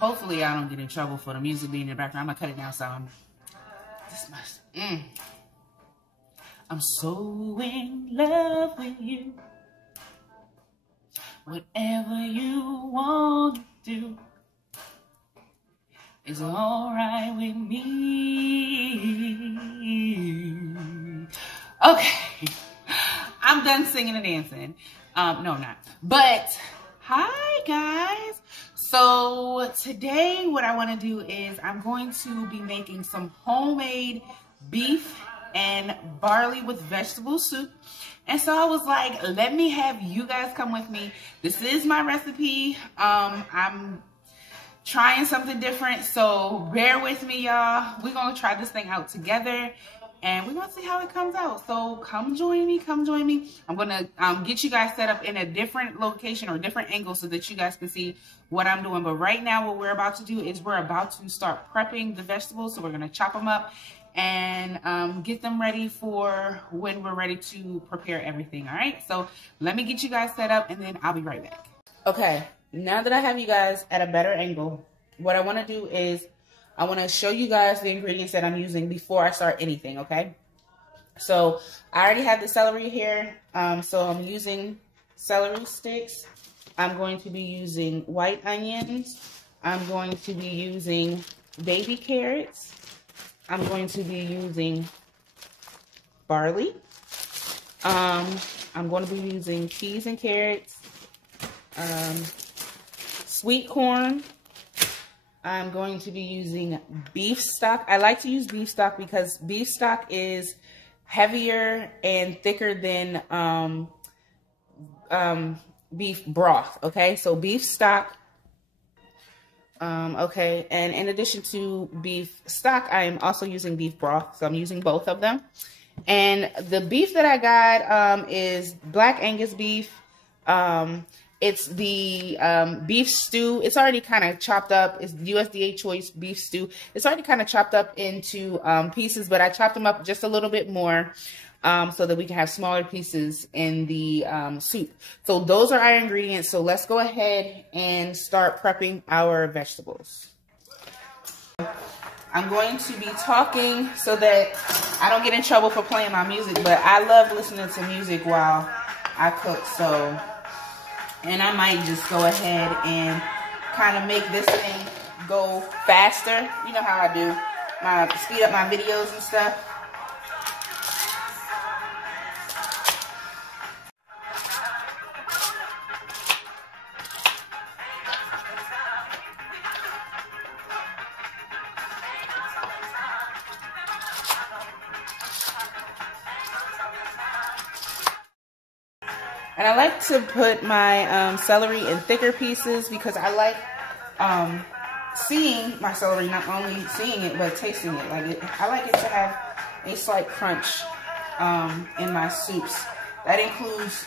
Hopefully I don't get in trouble for the music being in the background. I'm gonna cut it down some. I'm so in love with you. Whatever you want to do is alright with me. Okay, I'm done singing and dancing. No, I'm not. But hi guys. So today what I want to do is I'm going to be making some homemade beef and barley with vegetable soup. And so I was like, let me have you guys come with me. This is my recipe. I'm trying something different, so bear with me, y'all. We're gonna try this thing out together and we're gonna see how it comes out. So come join me, come join me. I'm gonna get you guys set up in a different location or different angle so that you guys can see what I'm doing. But right now what we're about to do is we're about to start prepping the vegetables. So we're gonna chop them up and get them ready for when we're ready to prepare everything. All right, so let me get you guys set up and then I'll be right back. Okay, now that I have you guys at a better angle, what I want to do is I want to show you guys the ingredients that I'm using before I start anything. Okay, so I already have the celery here, so I'm using celery sticks. I'm going to be using white onions. I'm going to be using baby carrots. I'm going to be using barley. I'm going to be using peas and carrots, sweet corn. I'm going to be using beef stock. I like to use beef stock because beef stock is heavier and thicker than beef broth. Okay, so beef stock. Okay, and in addition to beef stock, I am also using beef broth, so I'm using both of them. And the beef that I got is Black Angus beef. It's the beef stew. It's already kind of chopped up. It's USDA choice beef stew. It's already kind of chopped up into pieces, but I chopped them up just a little bit more so that we can have smaller pieces in the soup. So those are our ingredients. So let's go ahead and start prepping our vegetables. I'm going to be talking so that I don't get in trouble for playing my music, but I love listening to music while I cook. So, and I might just go ahead and kind of make this thing go faster. You know how I do, speed up my videos and stuff. And I like to put my celery in thicker pieces because I like seeing my celery, not only seeing it, but tasting it. I like it to have a slight crunch in my soups. That includes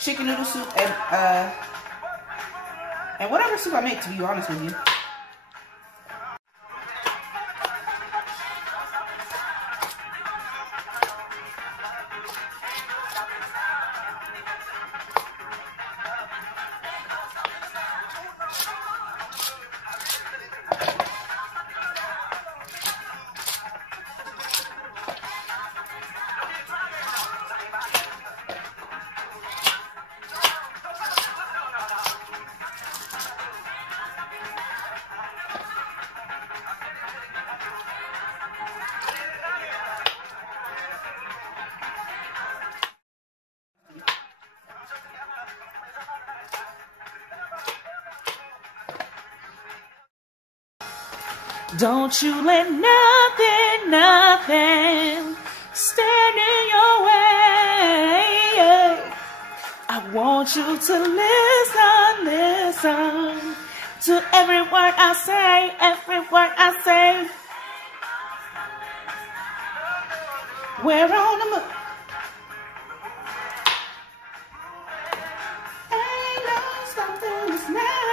chicken noodle soup and whatever soup I make, to be honest with you. Don't you let nothing stand in your way. I want you to listen to every word I say, every word I say. We're on the move. Ain't no stopping us now.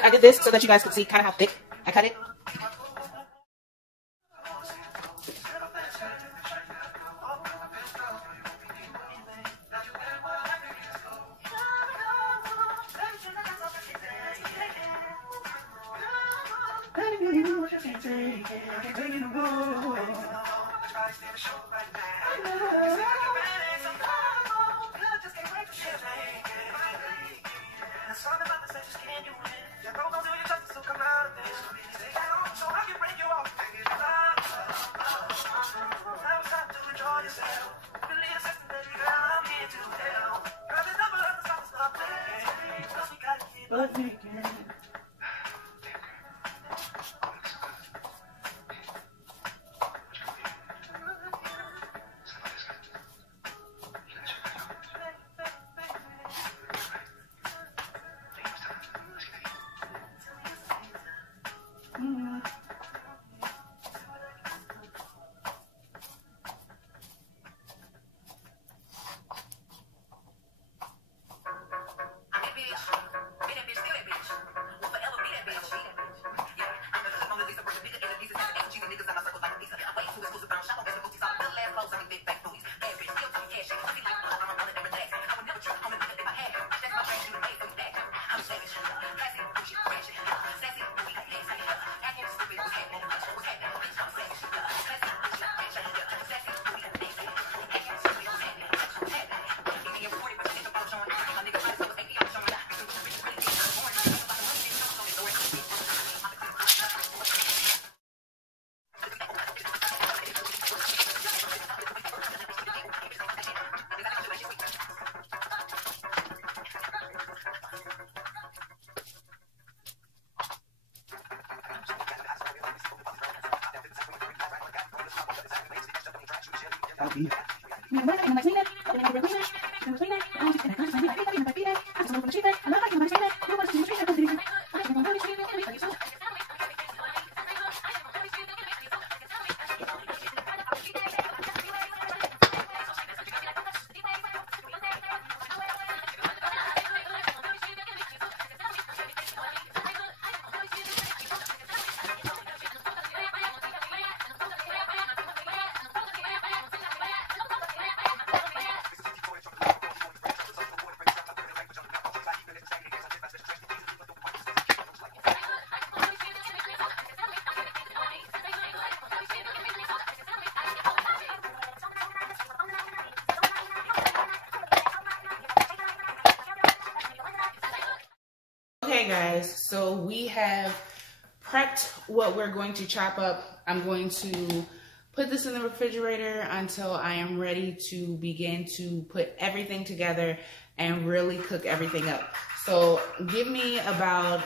I did this so that you guys could see kind of how thick I cut it. Okay guys, so we have prepped what we're going to chop up. I'm going to put this in the refrigerator until I am ready to begin to put everything together and really cook everything up. So give me about,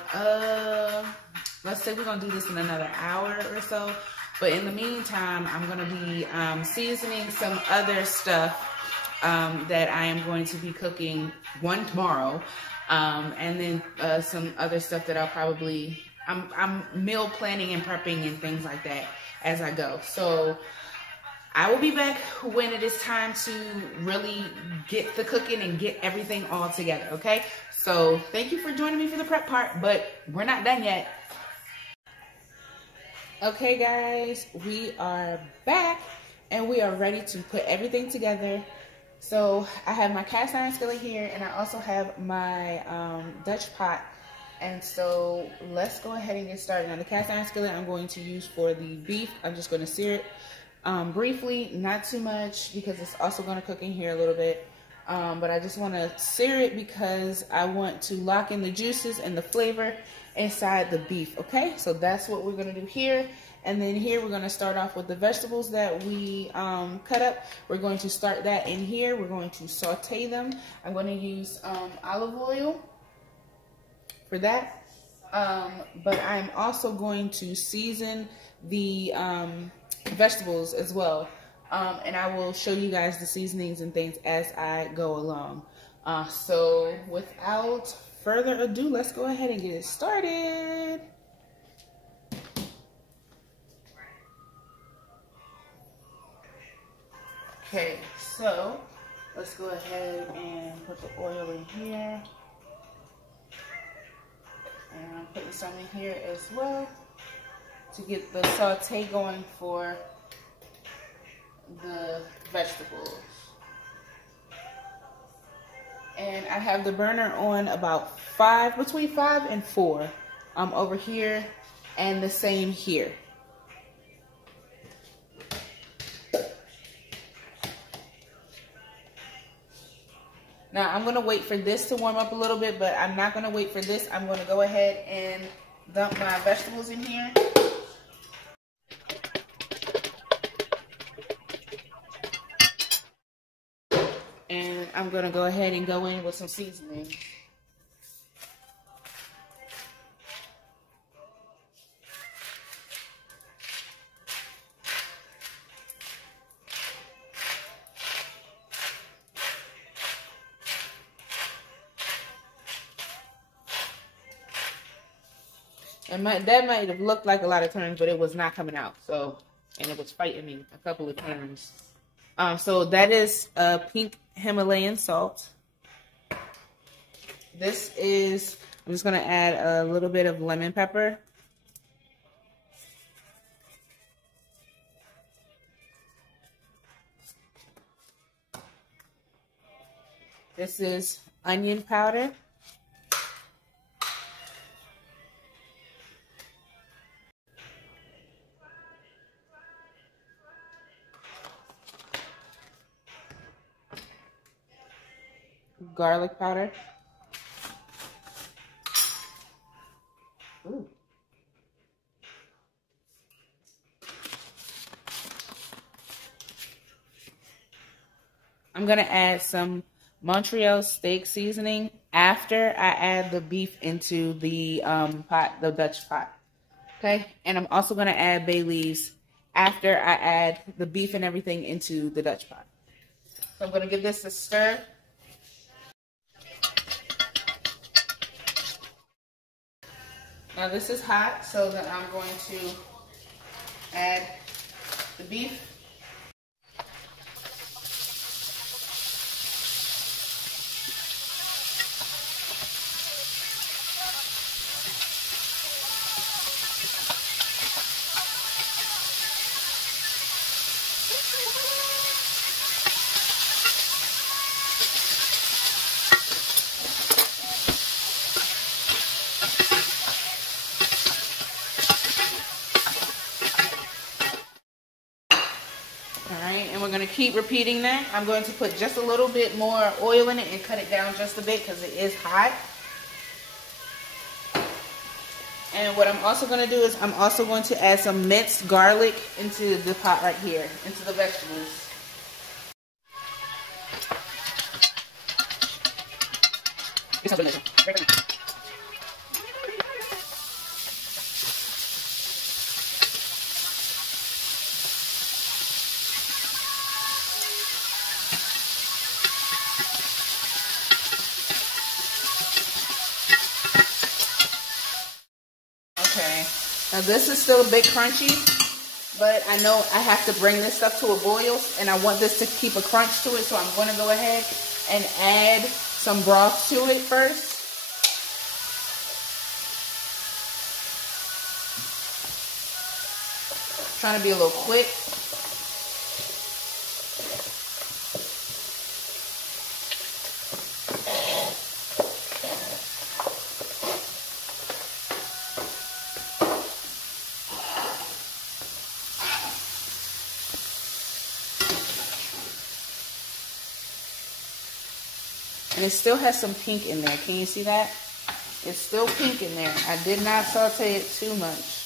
let's say we're gonna do this in another hour or so. But in the meantime, I'm gonna be seasoning some other stuff that I am going to be cooking tomorrow. And then some other stuff that I'll probably, I'm meal planning and prepping and things like that as I go. So I will be back when it is time to really get the cooking and get everything all together, okay? So thank you for joining me for the prep part, but we're not done yet. Okay guys, we are back and we are ready to put everything together. So I have my cast iron skillet here, and I also have my Dutch pot. And so let's go ahead and get started. Now the cast iron skillet I'm going to use for the beef. I'm just going to sear it briefly, not too much, because it's also going to cook in here a little bit. But I just want to sear it because I want to lock in the juices and the flavor inside the beef. Okay, so that's what we're going to do here. And then here we're going to start off with the vegetables that we cut up. We're going to start that in here. We're going to saute them. I'm going to use olive oil for that. But I'm also going to season the vegetables as well. And I will show you guys the seasonings and things as I go along. So without further ado, let's go ahead and get it started. Okay, so let's go ahead and put the oil in here. And I'm putting some in here as well to get the saute going for the vegetables. And I have the burner on about between 5 and 4 over here, and the same here. Now I'm gonna wait for this to warm up a little bit, but I'm not gonna wait for this. I'm gonna go ahead and dump my vegetables in here. And I'm gonna go ahead and go in with some seasoning. And that might have looked like a lot of turns, but it was not coming out. So, and it was fighting me a couple of turns. So that is pink Himalayan salt. This is, I'm just gonna add a little bit of lemon pepper. This is onion powder. Garlic powder. Ooh. I'm going to add some Montreal steak seasoning after I add the beef into the pot, the Dutch pot. Okay? And I'm also going to add bay leaves after I add the beef and everything into the Dutch pot. So I'm going to give this a stir. Now this is hot, so that I'm going to add the beef. And we're going to keep repeating that. I'm going to put just a little bit more oil in it and cut it down just a bit because it is hot. And what I'm also going to do is I'm also going to add some minced garlic into the pot right here, into the vegetables. This sounds delicious. Very nice. Okay, now this is still a bit crunchy, but I know I have to bring this stuff to a boil, and I want this to keep a crunch to it, so I'm going to go ahead and add some broth to it first. Trying to be a little quick. And it still has some pink in there. Can you see that? It's still pink in there. I did not saute it too much.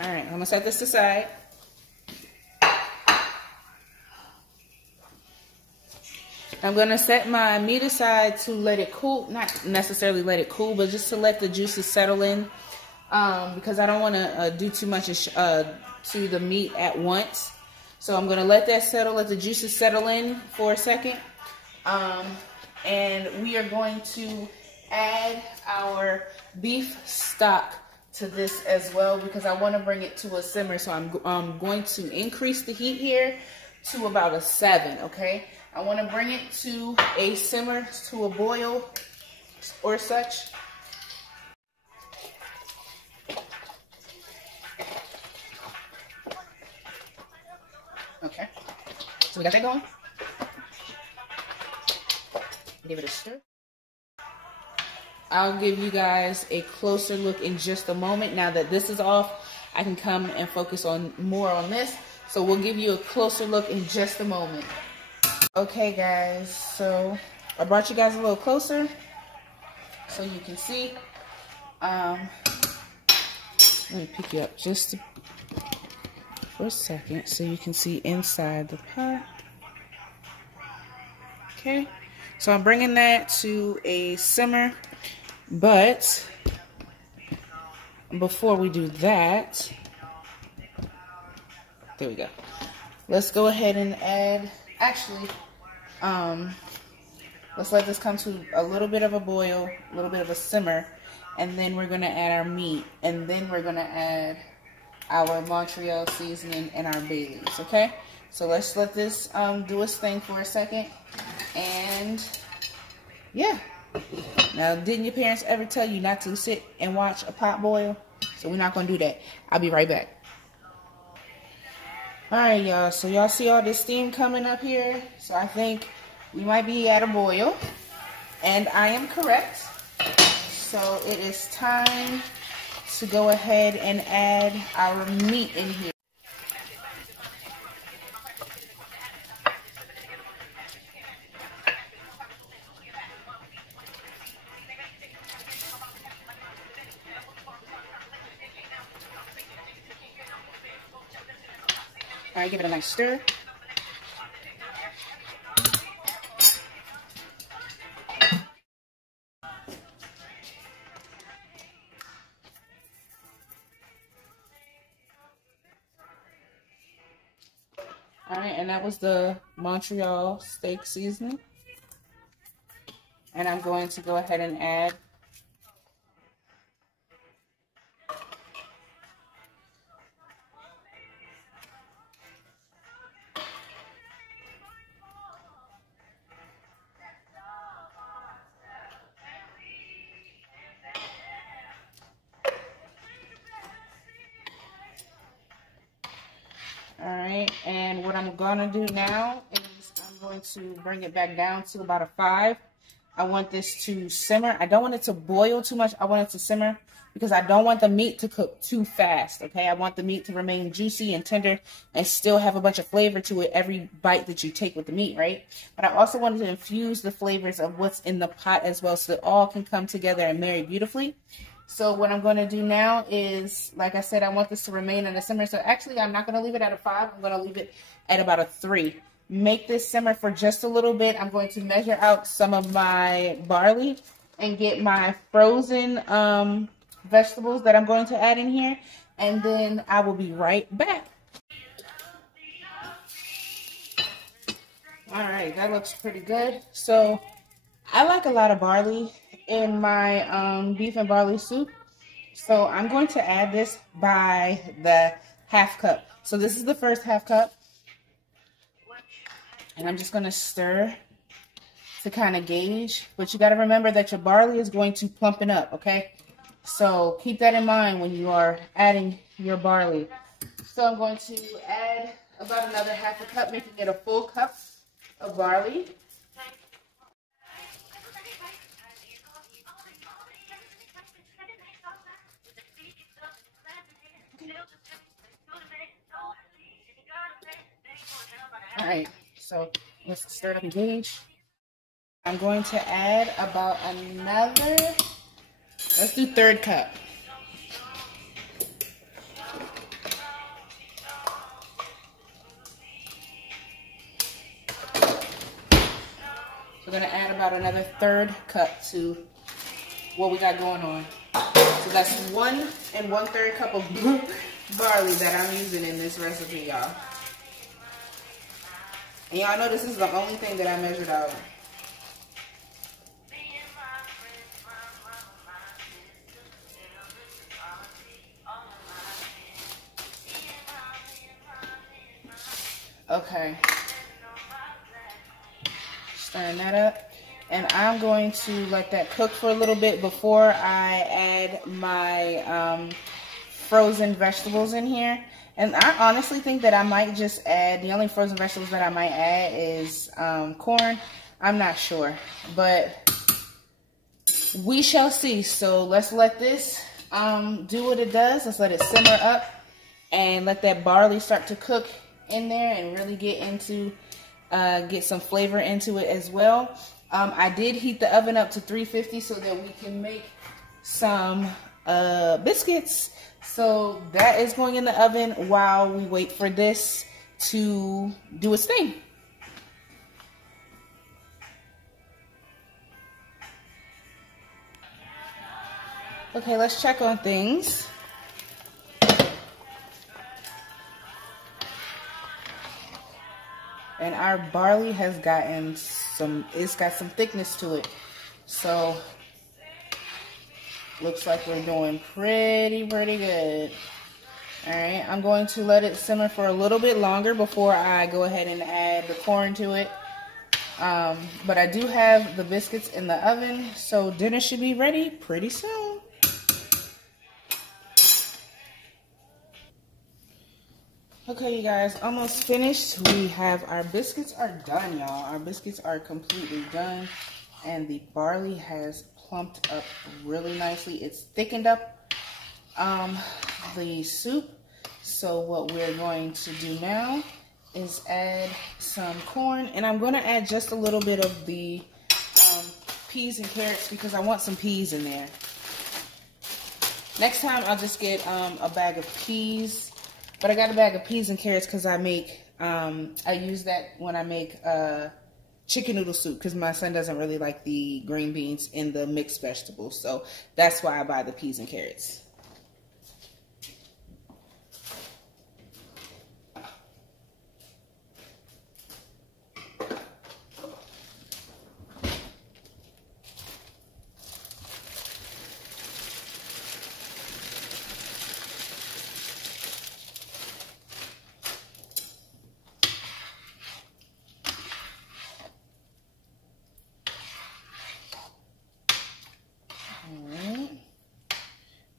All right, I'm gonna set this aside. I'm going to set my meat aside to let it cool, not necessarily let it cool, but just to let the juices settle in, because I don't want to do too much to the meat at once. So I'm going to let that settle, let the juices settle in for a second. and we are going to add our beef stock to this as well because I want to bring it to a simmer. So I'm going to increase the heat here to about a 7, okay? I want to bring it to a simmer, to a boil or such. Okay, so we got that going. Give it a stir. I'll give you guys a closer look in just a moment. Now that this is off, I can come and focus on more on this. So we'll give you a closer look in just a moment. Okay guys, so I brought you guys a little closer so you can see. Let me pick you up just for a second so you can see inside the pot. Okay, so I'm bringing that to a simmer, but before we do that, there we go. Let's go ahead and add, actually, let's let this come to a little bit of a boil, a little bit of a simmer, and then we're gonna add our meat, and then we're gonna add our Montreal seasoning and our bay leaves, okay? So let's let this do its thing for a second, and yeah. Now, didn't your parents ever tell you not to sit and watch a pot boil? So we're not gonna do that. I'll be right back. All right, y'all, so y'all see all this steam coming up here? So I think we might be at a boil, and I am correct. So it is time to go ahead and add our meat in here. All right, give it a nice stir. All right, and that was the Montreal steak seasoning. And I'm going to go ahead and add Alright, and what I'm going to do now is I'm going to bring it back down to about a 5. I want this to simmer. I don't want it to boil too much. I want it to simmer because I don't want the meat to cook too fast, okay? I want the meat to remain juicy and tender and still have a bunch of flavor to it every bite that you take with the meat, right? But I also wanted to infuse the flavors of what's in the pot as well so that all can come together and marry beautifully. So what I'm going to do now is, like I said, I want this to remain in a simmer. So actually, I'm not going to leave it at a 5. I'm going to leave it at about a 3. Make this simmer for just a little bit. I'm going to measure out some of my barley and get my frozen vegetables that I'm going to add in here. And then I will be right back. All right, that looks pretty good. So I like a lot of barley in my beef and barley soup. So I'm going to add this by the half cup. So this is the first half cup. And I'm just going to stir to kind of gauge. But you got to remember that your barley is going to plumpen up, okay? So keep that in mind when you are adding your barley. So I'm going to add about another half a cup, making it a full cup of barley. All right, so let's stir it up and gauge. I'm going to add about another, let's do third cup. We're going to add about another third cup to what we got going on. So that's 1 1/3 cup of barley that I'm using in this recipe, y'all. And y'all know this is the only thing that I measured out. Okay. Stirring that up. And I'm going to let that cook for a little bit before I add my frozen vegetables in here. And I honestly think that I might just add, the only frozen vegetables that I might add is corn. I'm not sure, but we shall see. So let's let this do what it does. Let's let it simmer up and let that barley start to cook in there and really get into, get some flavor into it as well. I did heat the oven up to 350 so that we can make some biscuits. So that is going in the oven while we wait for this to do its thing. Okay, let's check on things. And our barley has gotten it's got some thickness to it. So looks like we're doing pretty good. All right, I'm going to let it simmer for a little bit longer before I go ahead and add the corn to it. But I do have the biscuits in the oven, so dinner should be ready pretty soon. Okay, you guys, almost finished. We have our biscuits are done, y'all. Our biscuits are completely done, and the barley has plumped up really nicely. It's thickened up the soup. So what we're going to do now is add some corn, and I'm going to add just a little bit of the peas and carrots because I want some peas in there. Next time I'll just get a bag of peas. But I got a bag of peas and carrots because I make, I use that when I make chicken noodle soup because my son doesn't really like the green beans in the mixed vegetables. So that's why I buy the peas and carrots.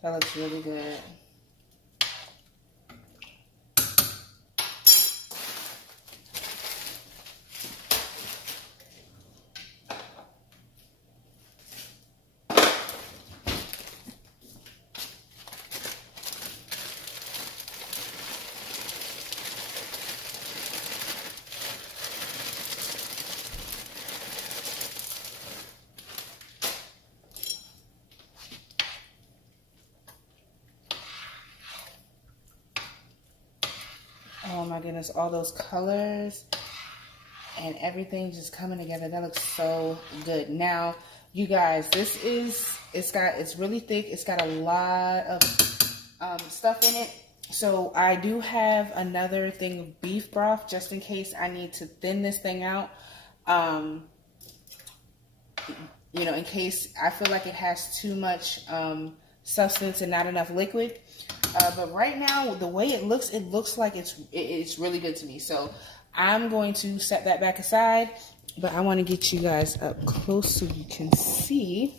That looks really good. Oh my goodness, all those colors and everything just coming together. That looks so good. Now, you guys, this is, it's really thick. It's got a lot of stuff in it. So I do have another thing of beef broth just in case I need to thin this thing out. You know, in case I feel like it has too much substance and not enough liquid. But right now, the way it looks like it's really good to me. So I'm going to set that back aside. But I want to get you guys up close so you can see.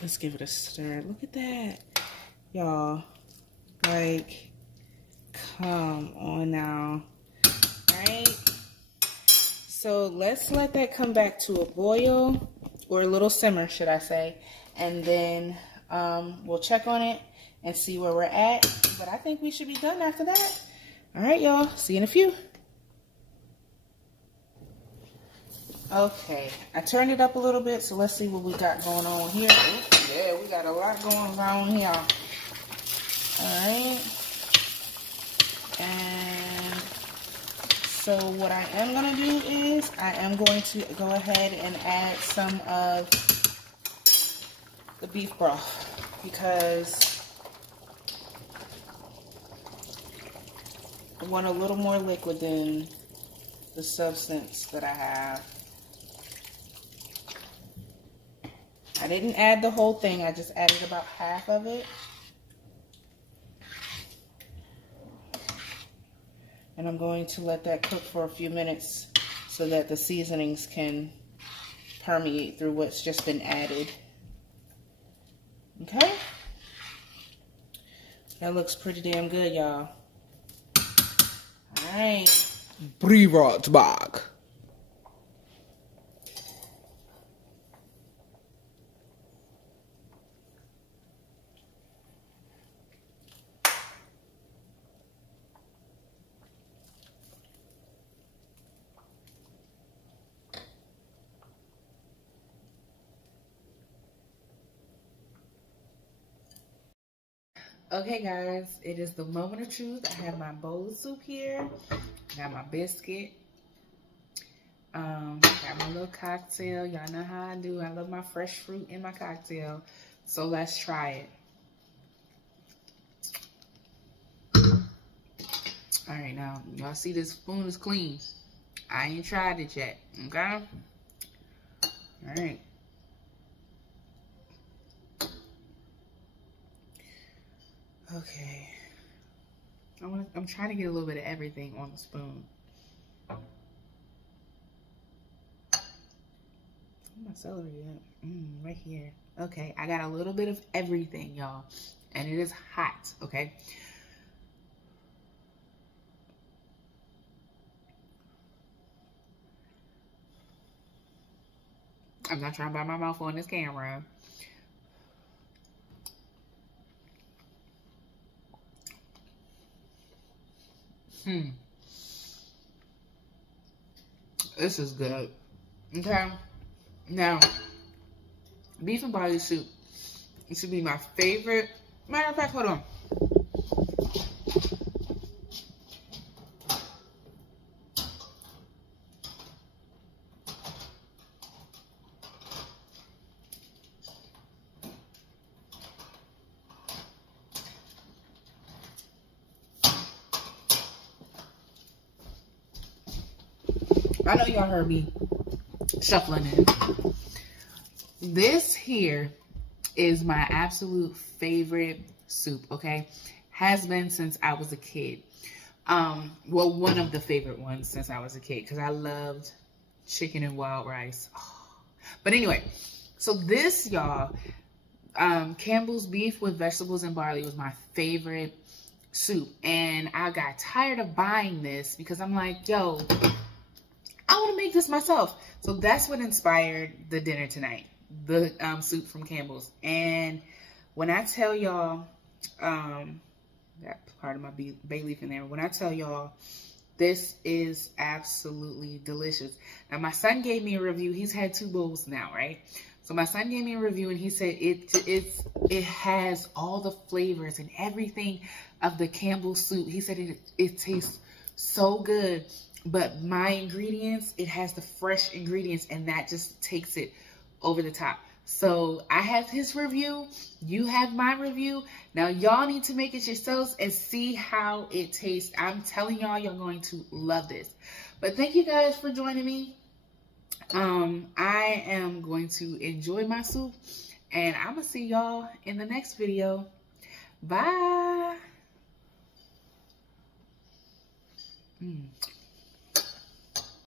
Let's give it a stir. Look at that, y'all. Like, come on now. All right. So let's let that come back to a boil, or a little simmer, should I say. And then we'll check on it and see where we're at. But I think we should be done after that. All right, y'all. See you in a few. Okay, I turned it up a little bit, so let's see what we got going on here. Oops, yeah, we got a lot going on here. All right. And so what I am going to do is I am going to go ahead and add some of the beef broth because I want a little more liquid than the substance that I have. I didn't add the whole thing. I just added about half of it. And I'm going to let that cook for a few minutes so that the seasonings can permeate through what's just been added. Okay? That looks pretty damn good, y'all. All right. Be right back. Okay, guys, it is the moment of truth. I have my bowl of soup here. Got my biscuit. Got my little cocktail. Y'all know how I do. I love my fresh fruit in my cocktail. So let's try it. All right, now, y'all see this spoon is clean. I ain't tried it yet, okay? All right. Okay. I'm trying to get a little bit of everything on the spoon. Where's my celery at? Right here. Okay, I got a little bit of everything, y'all. And it is hot, okay? I'm not trying to bite my mouth on this camera. This is good. Okay. Now, beef and barley soup. It should be my favorite. Matter of fact, hold on. I know y'all heard me shuffling it. This here is my absolute favorite soup, okay? Has been since I was a kid. Well, one of the favorite ones since I was a kid, because I loved chicken and wild rice. Oh. But anyway, so this, y'all, Campbell's beef with vegetables and barley was my favorite soup. And I got tired of buying this because I'm like, yo, I want to make this myself. So that's what inspired the dinner tonight, the soup from Campbell's. And when I tell y'all, that part of my bay leaf in there, when I tell y'all, this is absolutely delicious. Now, my son gave me a review. He's had 2 bowls now, right? So my son gave me a review, and he said it has all the flavors and everything of the Campbell's soup. He said it tastes so good. But my ingredients, it has the fresh ingredients, and that just takes it over the top. So I have his review. You have my review. Now, y'all need to make it yourselves and see how it tastes. I'm telling y'all, you're going to love this. But thank you guys for joining me. I am going to enjoy my soup, and I'm going to see y'all in the next video. Bye.